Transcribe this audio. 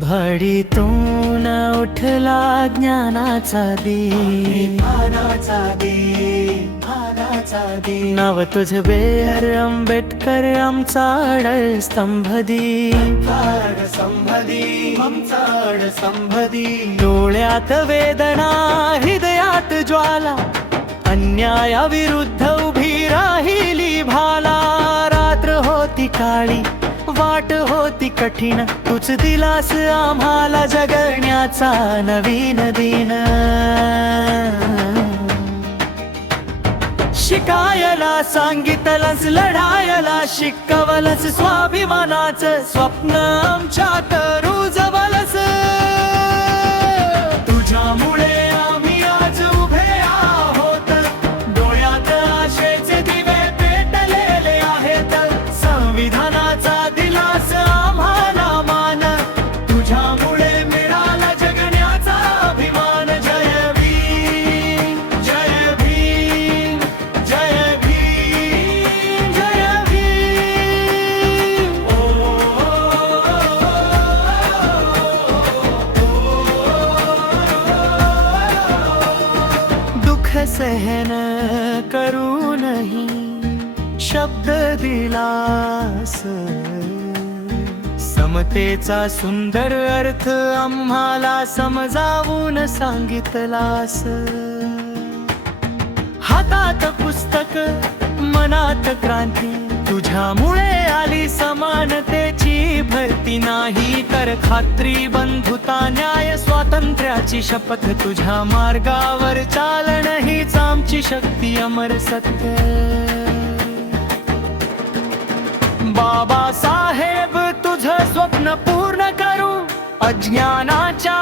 भडीतून उठला ज्ञानाचा नाव तुझ बेर आंबेडकर आमचा अडळ स्तंभदी डोळ्यात वेदना हृदयात ज्वाला अन्यायाविरुद्ध उभी राहिली भाला रात्र होती काळी वाट होती कठीण तूच दिलास आम्हाला जगण्याचा नवीन दिन शिकायला सांगितलंच लढायला शिकवलंच स्वाभिमानाचं स्वप्न आमच्यात रुजवलंच तुझ्यामुळे आम्ही आज उभे आहोत डोळ्यात आशेचे दिवे पेटलेले आहेत संविधानाचा दिलास आम्हाला मान तुझ्यामुळे मिळाला जगण्याचा अभिमान जय भीम जय भीम जय भीम जय भीम दुःख सहन करूनही शब्द दिलास समतेचा सुंदर अर्थ आम्हाला समजावून सांगितलास हातात पुस्तक मनात क्रांती तुझ्यामुळे आली समानतेची भरती नाही तर खात्री बंधुता न्याय स्वातंत्र्याची शपथ तुझ्या मार्गावर चालण हीच आमची शक्ती अमर सत्य बाबासाहेब तुझं स्वप्न पूर्ण करू अज्ञानाच्या